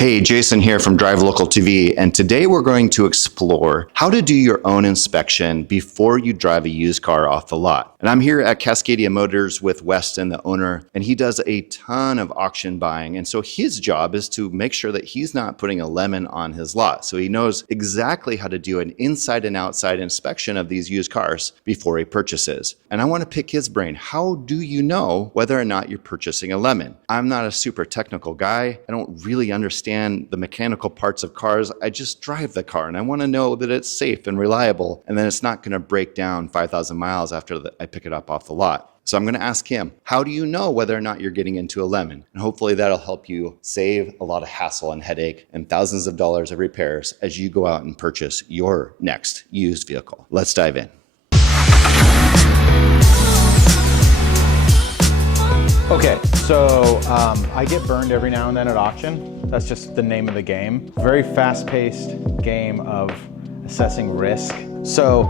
Hey, Jason here from Drive Local TV, and today we're going to explore how to do your own inspection before you drive a used car off the lot. And I'm here at Cascadia Motors with Weston, the owner, and he does a ton of auction buying. And so his job is to make sure that he's not putting a lemon on his lot. So he knows exactly how to do an inside and outside inspection of these used cars before he purchases. And I want to pick his brain. How do you know whether or not you're purchasing a lemon? I'm not a super technical guy. I don't really understand the mechanical parts of cars. I just drive the car and I want to know that it's safe and reliable and then it's not going to break down 5,000 miles after I pick it up off the lot. So I'm going to ask him, how do you know whether or not you're getting into a lemon? And hopefully that'll help you save a lot of hassle and headache and thousands of dollars of repairs as you go out and purchase your next used vehicle. Let's dive in. Okay, so I get burned every now and then at auction. That's just the name of the game. Very fast-paced game of assessing risk. So,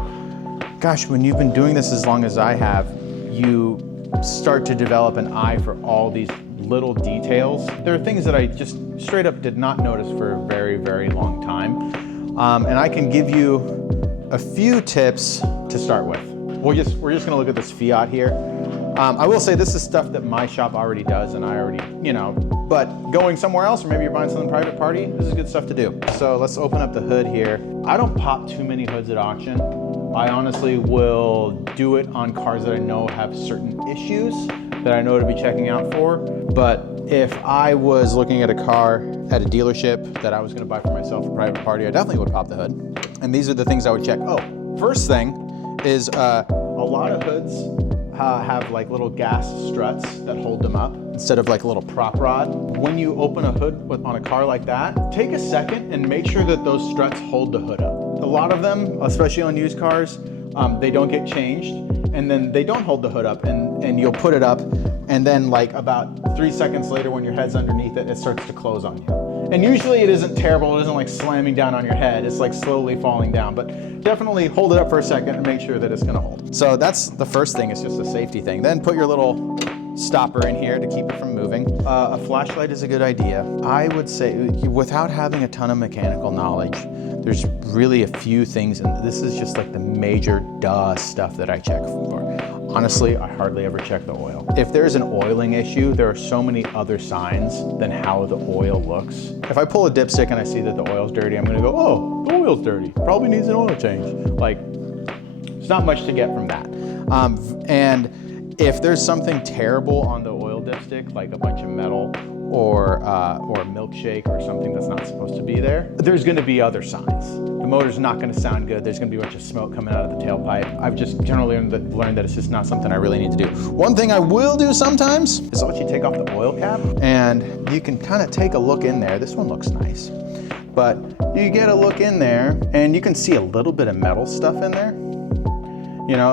gosh, when you've been doing this as long as I have, you start to develop an eye for all these little details. There are things that I just straight up did not notice for a very, very long time. And I can give you a few tips to start with. We're just gonna look at this Fiat here. I will say this is stuff that my shop already does and I already, but going somewhere else or maybe you're buying something private party, this is good stuff to do. So let's open up the hood here. I don't pop too many hoods at auction. I honestly will do it on cars that I know have certain issues that I know to be checking out for. But if I was looking at a car at a dealership that I was gonna buy for myself for private party, I definitely would pop the hood. And these are the things I would check. Oh, first thing is a lot of hoods have like little gas struts that hold them up instead of like a little prop rod. When you open a hood on a car like that, take a second and make sure that those struts hold the hood up. A lot of them, especially on used cars, they don't get changed and then they don't hold the hood up and you'll put it up and then like about 3 seconds later when your head's underneath it, it starts to close on you. And usually it isn't terrible, it isn't like slamming down on your head, it's like slowly falling down, but definitely hold it up for a second and make sure that it's gonna hold. So that's the first thing, it's just a safety thing. Then put your little stopper in here to keep it from moving. A flashlight is a good idea. I would say, without having a ton of mechanical knowledge, there's really a few things, and this is just like the major stuff that I check for. Honestly, I hardly ever check the oil. If there's an oiling issue, there are so many other signs than how the oil looks. If I pull a dipstick and I see that the oil's dirty, I'm gonna go, oh, the oil's dirty. Probably needs an oil change. Like, there's not much to get from that. And if there's something terrible on the oil dipstick, like a bunch of metal or a milkshake or something that's not supposed to be there, there's gonna be other signs. The motor's not gonna sound good. There's gonna be a bunch of smoke coming out of the tailpipe. I've just generally learned that it's just not something I really need to do. One thing I will do sometimes is I'll let you take off the oil cap and you can kind of take a look in there. This one looks nice. But you get a look in there and you can see a little bit of metal stuff in there.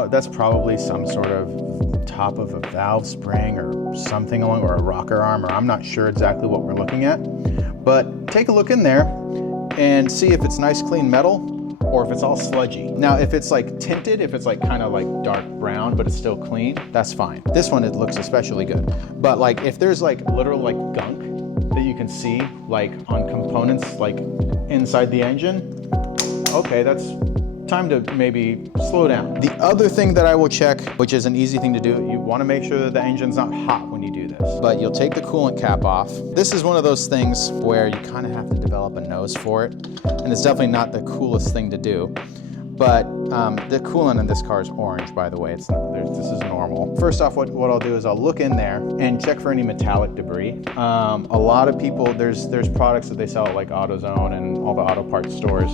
That's probably some sort of top of a valve spring or something along, or a rocker arm, or I'm not sure exactly what we're looking at. But take a look in there and see if it's nice clean metal or if it's all sludgy. Now, if it's like tinted, if it's like kind of like dark brown, but it's still clean, that's fine. This one, it looks especially good. But like if there's like literal like gunk that you can see like on components like inside the engine, okay, that's time to maybe slow down. The other thing that I will check, which is an easy thing to do, you want to make sure that the engine's not hot when you do this. But you'll take the coolant cap off. This is one of those things where you kind of have to develop a nose for it. And it's definitely not the coolest thing to do. But the coolant in this car is orange, by the way. This is normal. First off, what I'll do is I'll look in there and check for any metallic debris. A lot of people, there's products that they sell at like AutoZone and all the auto parts stores.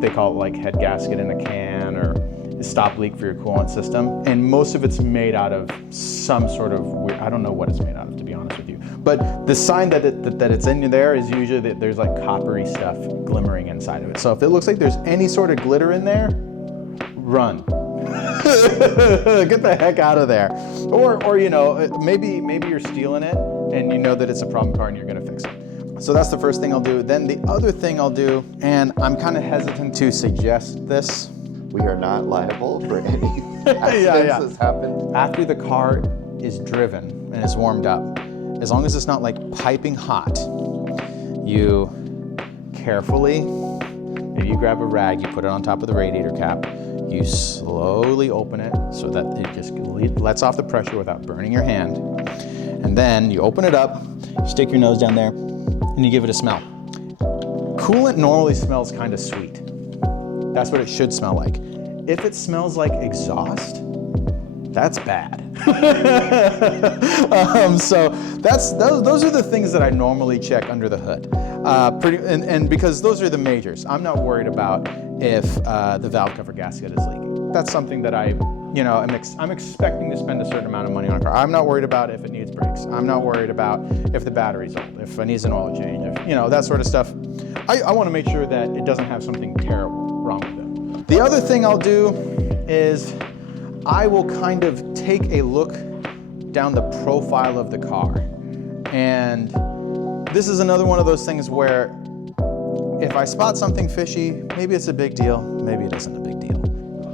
They call it like head gasket in a can or a stop leak for your coolant system. And most of it's made out of some sort of weird, I don't know what it's made out of, to be honest with you. But the sign that it's in there is usually that there's like coppery stuff glimmering inside of it. So if it looks like there's any sort of glitter in there, run. Get the heck out of there. Or maybe you're stealing it and you know that it's a problem car and you're gonna fix it. So that's the first thing I'll do. Then the other thing I'll do, and I'm kind of hesitant to suggest this. We are not liable for any accidents that's happened. After the car is driven and it's warmed up, as long as it's not like piping hot, you carefully, maybe you grab a rag, you put it on top of the radiator cap, you slowly open it so that it just lets off the pressure without burning your hand. And then you open it up, you stick your nose down there, and you give it a smell. Coolant normally smells kind of sweet. That's what it should smell like. If it smells like exhaust, that's bad. So those are the things that I normally check under the hood. And because those are the majors. I'm not worried about if the valve cover gasket is leaking. That's something that I'm expecting to spend a certain amount of money on a car. I'm not worried about if it needs brakes. I'm not worried about if the battery's old, if it needs an oil change, if, that sort of stuff. I want to make sure that it doesn't have something terrible wrong with it. The other thing I'll do is I will kind of take a look down the profile of the car. And this is another one of those things where if I spot something fishy, maybe it's a big deal, maybe it isn't a big deal.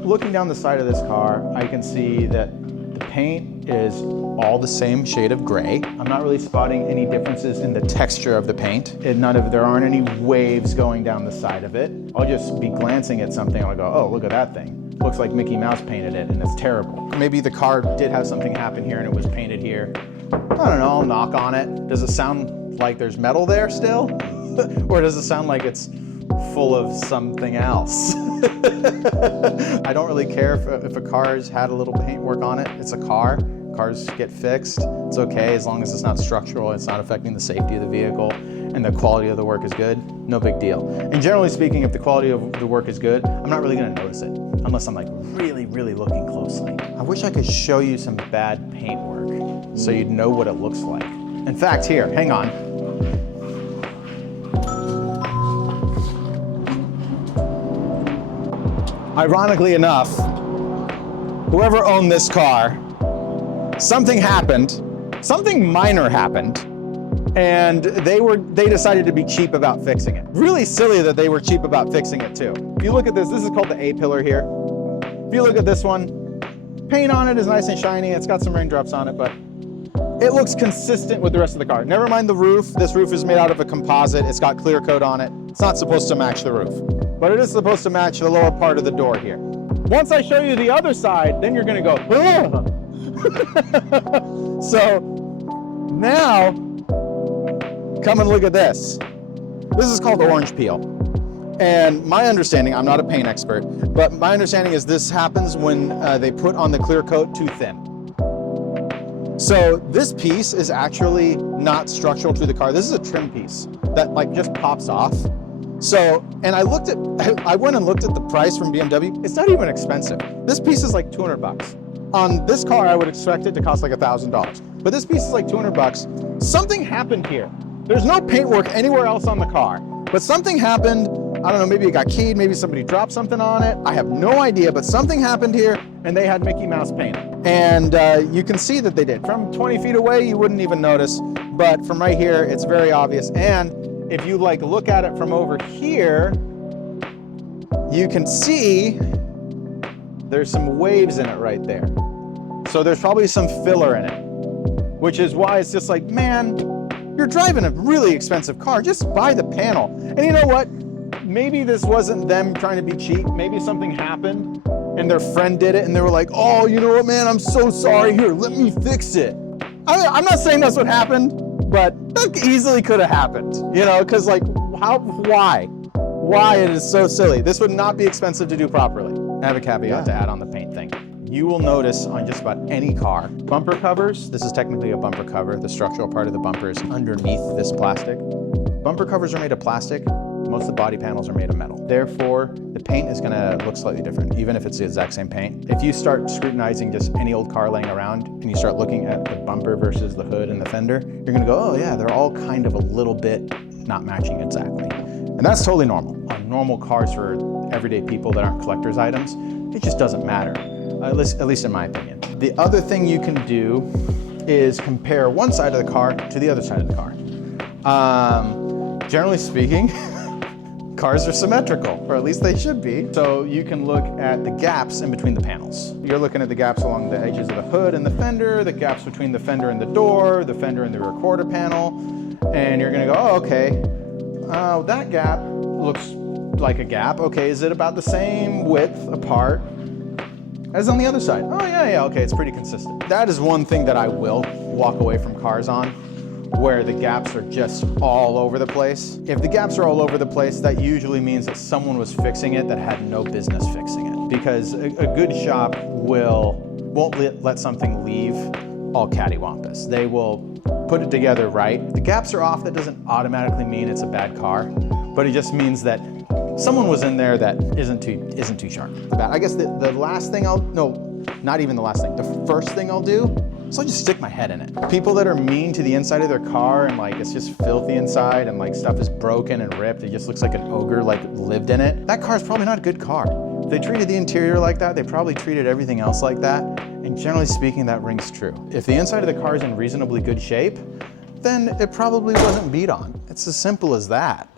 Looking down the side of this car, I can see that the paint is all the same shade of gray. I'm not really spotting any differences in the texture of the paint. There aren't any waves going down the side of it. I'll just be glancing at something and I'll go, oh, look at that thing. Looks like Mickey Mouse painted it and it's terrible. Maybe the car did have something happen here and it was painted here. I don't know, I'll knock on it. Does it sound like there's metal there still? Or does it sound like it's full of something else? I don't really care if a car's had a little paintwork on it. It's a car. Cars get fixed. It's okay as long as it's not structural, it's not affecting the safety of the vehicle, and the quality of the work is good, no big deal. And generally speaking, if the quality of the work is good, I'm not really gonna notice it, unless I'm like really, really looking closely. I wish I could show you some bad paintwork so you'd know what it looks like. In fact, here, hang on. Ironically enough, whoever owned this car, something happened, something minor happened, and they decided to be cheap about fixing it. Really silly that they were cheap about fixing it too. If you look at this is called the A-pillar here. If you look at this one, paint on it is nice and shiny, it's got some raindrops on it, but it looks consistent with the rest of the car. Never mind the roof. This roof is made out of a composite, it's got clear coat on it. It's not supposed to match the roof, but it is supposed to match the lower part of the door here. Once I show you the other side, then you're gonna go, ugh. So now, come and look at this. This is called orange peel. And my understanding, I'm not a paint expert, but my understanding is this happens when they put on the clear coat too thin. So this piece is actually not structural to the car. This is a trim piece that just pops off. So, and I went and looked at the price from BMW. It's not even expensive. This piece is like 200 bucks. On this car, I would expect it to cost like $1,000. But this piece is like 200 bucks. Something happened here. There's no paintwork anywhere else on the car, but something happened. I don't know, maybe it got keyed, maybe somebody dropped something on it. I have no idea, but something happened here and they had Mickey Mouse painted. And you can see that they did. From 20 feet away, you wouldn't even notice, but from right here, it's very obvious. And if you look at it from over here, you can see there's some waves in it right there. So there's probably some filler in it, which is why it's just like, man, you're driving a really expensive car, just buy the panel. And you know what? Maybe this wasn't them trying to be cheap. Maybe something happened and their friend did it and they were like, oh, you know what, man, I'm so sorry, here, let me fix it. I'm not saying that's what happened, but that easily could have happened, because why? Why it is so silly. This would not be expensive to do properly. I have a caveat to add on the paint thing. You will notice on just about any car, bumper covers, this is technically a bumper cover, the structural part of the bumper is underneath this plastic. Bumper covers are made of plastic, most of the body panels are made of metal. Therefore, the paint is gonna look slightly different, even if it's the exact same paint. If you start scrutinizing just any old car laying around and you start looking at the bumper versus the hood and the fender, you're gonna go, oh yeah, they're all kind of a little bit not matching exactly. And that's totally normal. On normal cars for everyday people that aren't collector's items, it just doesn't matter, at least in my opinion. The other thing you can do is compare one side of the car to the other side of the car. Generally speaking, cars are symmetrical, or at least they should be. So you can look at the gaps in between the panels. You're looking at the gaps along the edges of the hood and the fender, the gaps between the fender and the door, the fender and the rear quarter panel, and you're gonna go, oh, okay, that gap looks like a gap. Okay, is it about the same width apart as on the other side? Oh yeah, okay, it's pretty consistent. That is one thing that I will walk away from cars on, where the gaps are just all over the place. If the gaps are all over the place, that usually means that someone was fixing it that had no business fixing it. Because a good shop won't let something leave all cattywampus. They will put it together right. If the gaps are off, that doesn't automatically mean it's a bad car, but it just means that someone was in there that isn't too sharp. I guess the last thing not even the last thing. The first thing I'll do is I'll just stick my head in it. People that are mean to the inside of their car and like it's just filthy inside and like stuff is broken and ripped, it just looks like an ogre like lived in it. That car is probably not a good car. If they treated the interior like that, they probably treated everything else like that. And generally speaking, that rings true. If the inside of the car is in reasonably good shape, then it probably wasn't beat on. It's as simple as that.